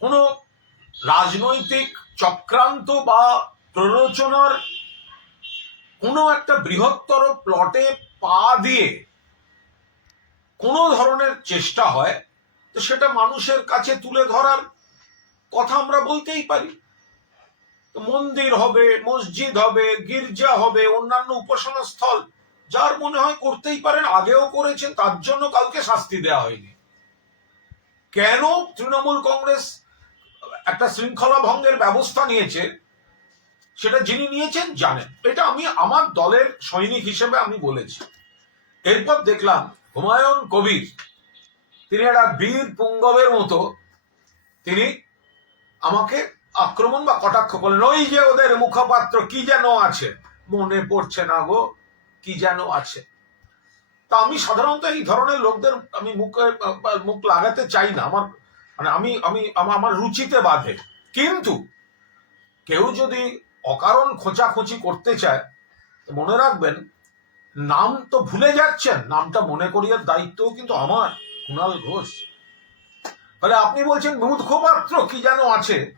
কোনো রাজনৈতিক চক্রান্ত বা প্ররোচনার কোনো একটা বৃহত্তর প্লটে পা দিয়ে কোনো ধরনের চেষ্টা হয়, তো সেটা মানুষের কাছে তুলে ধরার কথা আমরা বলতেই পারি। মন্দির হবে, মসজিদ হবে, গির্জা হবে, অন্যান্য উপাসনা স্থল যার মনে হয় করতেই পারেন, আগেও করেছেন, তার জন্য কাউকে শাস্তি দেওয়া হয়নি। কেন তৃণমূল কংগ্রেস একটা শৃঙ্খলা ভঙ্গের ব্যবস্থা নিয়েছে, সেটা যিনি নিয়েছেন জানেন। এটা আমি আমার দলের সৈনিক হিসেবে আমি বলেছি। এরপর দেখলাম হুমায়ুন কবির, তিনি একটা বীর পুঙ্গবের মতো, তিনি আমাকে আক্রমণ বা কটাক্ষ করলেন। ওই যে ওদের মুখপাত্র, কি যেন আছে? মনে পড়ছে না গো, কি যেন আছে। তা আমি সাধারণত এই ধরনের লোকদের আমি মুখে মুখ লাগাতে চাই না। আমার মানে আমি আমি আমার রুচিতে বাধে। কিন্তু কেউ যদি অকারণ খোঁচাখুচি করতে চায় মনে রাখবেন, নাম তো ভুলে যাচ্ছেন। নামটা মনে করিয়ার দায়িত্বও কিন্তু আমার কুণাল ঘোষ। তাহলে আপনি বলছেন মুখপাত্র কি যেন আছে,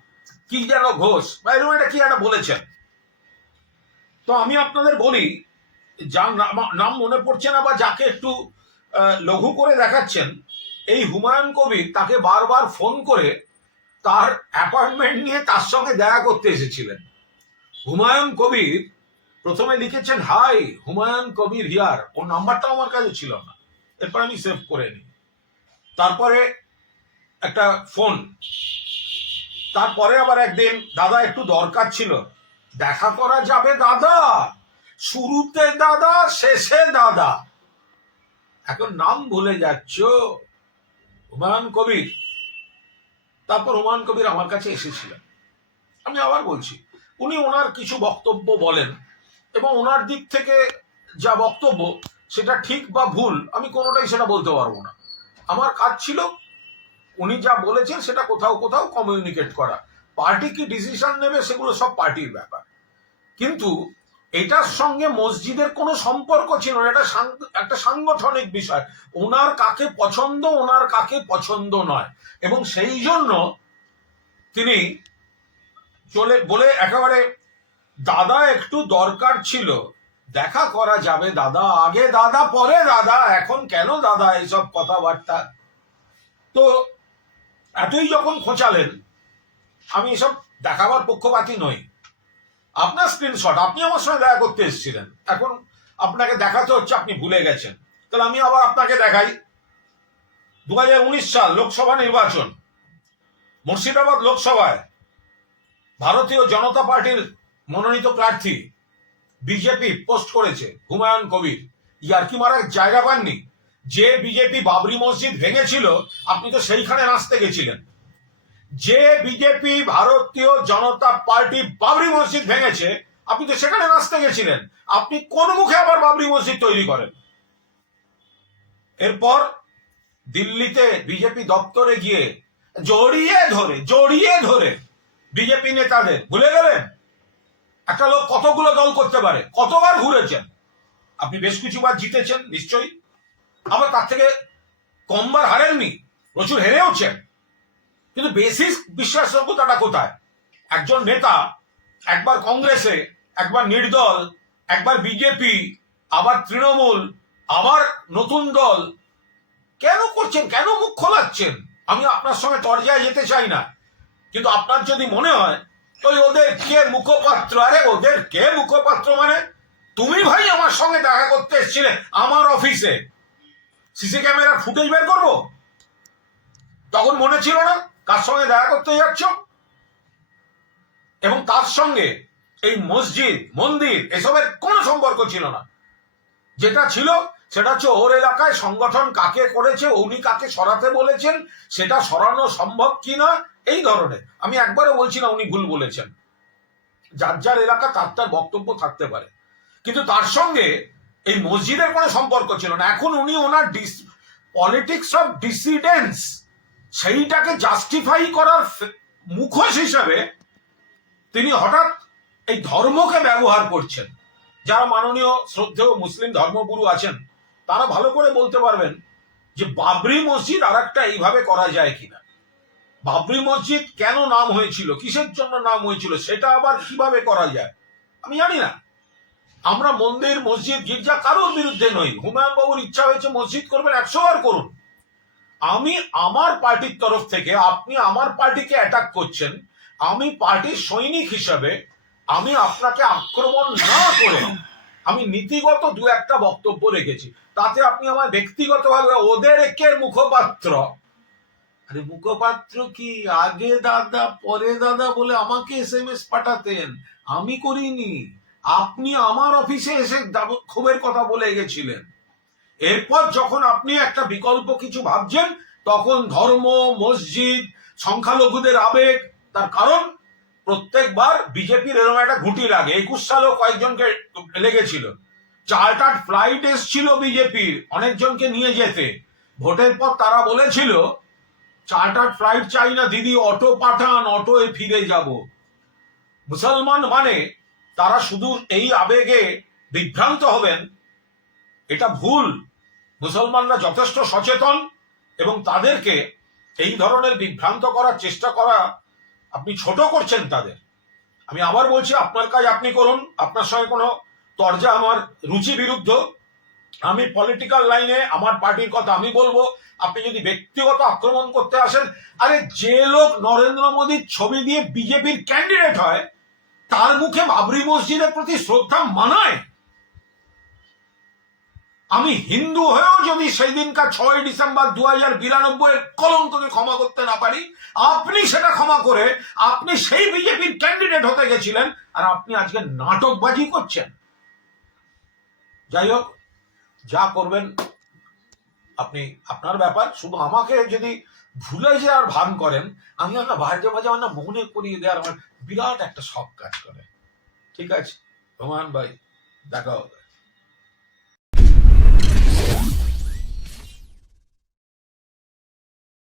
কি যেন ঘোষ। বা এটা কি একটা বলেছেন? তো আমি আপনাদের বলি যার নাম- মনে পড়ছে না বা যাকে একটু লঘু করে দেখাচ্ছেন এই হুমায়ুন কবির তাকে বারবার ফোন করে তার অ্যাপয়েন্টমেন্ট নিয়ে তার সঙ্গে দেখা করতে এসেছিলেন। হুমায়ুন কবির প্রথমে লিখেছেন, হাই, হুমায়ুন কবির হিয়ার। ওর নাম্বারটাও আমার কাছে ছিল না। এরপর আমি সেভ করে নিই। তারপরে একটা ফোন। তারপরে আবার একদিন, দাদা, একটু দরকার ছিল। দেখা করা যাবে, দাদা। শুরুতে দাদা, শেষে দাদা। এখন নাম ভুলে যাচ্ছ। হুমায়ুন কবির, তারপর হুমায়ুন কবির আমার কাছে এসেছিলেন। আমি আবার বলছি, উনি ওনার কিছু বক্তব্য বলেন এবং ওনার দিক থেকে যা বক্তব্য, সেটা ঠিক বা ভুল, আমি কোনোটাই সেটা বলতে পারব না। আমার কাজ ছিল, উনি যা বলেছেন সেটা কোথাও কোথাও কমিউনিকেট করা। পার্টি কি ডিসিশন নেবে সেগুলো সব পার্টির ব্যাপার। কিন্তু এটার সঙ্গে মসজিদের কোনো সম্পর্ক ছিল না। এটা একটা সাংগঠনিক বিষয়। ওনার কাকে পছন্দ, ওনার কাকে পছন্দ নয়। এবং সেই জন্য তিনি চলে বলে একেবারে, দাদা, একটু দরকার ছিল। দেখা করা যাবে। দাদা, আগে দাদা, পরে দাদা। এখন কেন দাদা এইসব কথাবার্তা? তো এতই যখন খোঁচালেন, আমি এসব দেখাবার পক্ষপাতি নই। আপনার স্ক্রিনশট আপনি আমার সঙ্গে দেখা করতে এসেছিলেন। এখন আপনাকে দেখাতে হচ্ছে আপনি ভুলে গেছেন। তাহলে আমি আবার আপনাকে দেখাই। দু সাল লোকসভা নির্বাচন, মুর্শিদাবাদ লোকসভায় ভারতীয় জনতা পার্টির মনোনীত প্রার্থী বিজেপি পোস্ট করেছে, হুমায়ুন কবির। ইয়ার্কি মারার জায়গা পাননি? যে বিজেপি বাবরি মসজিদ ভেঙেছিল, আপনি তো সেইখানে নাচতে গেছিলেন। যে বিজেপি ভারতীয় জনতা পার্টি বাবরি মসজিদ ভেঙেছে, আপনি তো সেখানে নাচতে গেছিলেন। আপনি কোন মুখে আবার বাবরি মসজিদ তৈরি করেন? এরপর দিল্লিতে বিজেপি দপ্তরে গিয়ে জড়িয়ে ধরে জড়িয়ে ধরে বিজেপি নেতাদের, ভুলে গেলেন? একটা লোক কতগুলো দল করতে পারে? কতবার ঘুরেছেন? আপনি বেশ কিছুবার জিতেছেন, নিশ্চয়ই। আবার তার থেকে কমবার হারেননি, প্রচুর হেরেওছেন। কিন্তু বেসিক বিশ্বাসযোগ্যতাটা কোথায়? একজন নেতা একবার কংগ্রেসে, একবার নির্দল, একবার বিজেপি, আবার তৃণমূল, আবার নতুন দল। কেন করছেন? কেন মুখ খোলাচ্ছেন? আমি আপনার সঙ্গে তরজায় যেতে চাই না। কিন্তু আপনার যদি মনে হয়, ওই ওদের কে মুখপাত্র? আরে ওদের কে মুখপাত্র মানে? তুমি ভাই আমার সঙ্গে দেখা করতে এসেছিলে আমার অফিসে। সিসি ক্যামেরা ফুটেজ বের করব? তখন মনে ছিল না? কার সঙ্গে দেখা করতে যাচ্ছ? এবং তার সঙ্গে এই মসজিদ, মন্দির, এসবের কোনো সম্পর্ক ছিল না। যেটা ছিল সেটা হচ্ছে ওর এলাকায় সংগঠন কাকে করেছে, উনি কাকে সরাতে বলেছেন, সেটা সরানো সম্ভব কিনা, এই ধরনের। আমি একবারও বলছি না উনি ভুল বলেছেন। যার যার এলাকা, তার তার বক্তব্য থাকতে পারে। কিন্তু তার সঙ্গে এই মসজিদের কোনো সম্পর্ক ছিল না। এখন উনি ওনার ডিস পলিটিক্স অফ ডিসিডেন্স সেইটাকে জাস্টিফাই করার মুখোশ হিসাবে তিনি হঠাৎ এই ধর্মকে ব্যবহার করছেন। যারা মাননীয় শ্রদ্ধেয় মুসলিম ধর্মগুরু আছেন, তারা ভালো করে বলতে পারবেন যে বাবরি মসজিদ আর একটা এইভাবে করা যায় কিনা। বাবরি মসজিদ কেন নাম হয়েছিল, কিসের জন্য নাম হয়েছিল, সেটা আবার কীভাবে করা যায়? আমি জানি না। আমরা মন্দির, মসজিদ, গির্জা কারোর বিরুদ্ধে নই। হুমায়ুন বাবুর ইচ্ছা হয়েছে মসজিদ করবেন, একশো বার করুন। আমি আমার পার্টির তরফ থেকে, আপনি আমার পার্টিকে অ্যাটাক করছেন, আমি পার্টির সৈনিক হিসাবে আমি আপনাকে আক্রমণ না করে, আমি নীতিগত দু একটা বক্তব্য রেখেছি। তাতে আপনি আমার ব্যক্তিগতভাবে ওদের কে মুখপাত্র। আরে মুখপাত্র কি? আগে দাদা, পরে দাদা বলে আমাকে এস এম এস পাঠাতেন। আমি করিনি। আপনি আমার অফিসে এসে ক্ষোভের কথা বলে গেছিলেন। এরপর যখন আপনি একটা বিকল্প কিছু ভাবছেন, তখন ধর্ম, মসজিদ, সংখ্যালঘুদের আবেগ, তার কারণ প্রত্যেকবার বিজেপির এরকম একটা ঘুঁটি লাগে। একুশ সালেও কয়েকজনকে লেগেছিল। চার্টার্ড ফ্লাইট এসছিল বিজেপির, অনেকজনকে নিয়ে যেতে। ভোটের পর তারা বলেছিল, চার্টার্ড ফ্লাইট চাই না দিদি, অটো পাঠান, অটোয় ফিরে যাব। মুসলমান মানে তারা শুধু এই আবেগে বিভ্রান্ত হবেন, এটা ভুল। মুসলমানরা যথেষ্ট সচেতন এবং তাদেরকে এই ধরনের বিভ্রান্ত করার চেষ্টা করা আপনি ছোট করছেন তাদের। আমি আবার বলছি, আপনার কাজ আপনি করুন, আপনার সঙ্গে কোনো তরজা আমার রুচি বিরুদ্ধ। আমি পলিটিক্যাল লাইনে আমার পার্টির কথা আমি বলব, আপনি যদি ব্যক্তিগত আক্রমণ করতে আসেন, আরে যে লোক নরেন্দ্র মোদীর ছবি দিয়ে বিজেপির ক্যান্ডিডেট হয়, তার মুখে বাবরি মসজিদের প্রতি শ্রদ্ধা মানায়। আমি হিন্দু হয়েও যদি সেই দিনকার ছয় ডিসেম্বর দু হাজার বিরানব্বই কলঙ্ককে ক্ষমা করতে না পারি, আপনি সেটা ক্ষমা করে আপনি সেই বিজেপির ক্যান্ডিডেট হতে গেছিলেন আর আপনি আজকে নাটকবাজি করছেন। যাই হোক, যা করবেন আপনি, আপনার ব্যাপার, শুধু আমাকে যদি ভুলে যাওয়ার ভান করেন, আমি একটা মাঝে মাঝে আমার মনে করিয়ে দেওয়ার আমার বিরাট একটা শখ কাজ করে। ঠিক আছে, রোমান ভাই, দেখা হবে।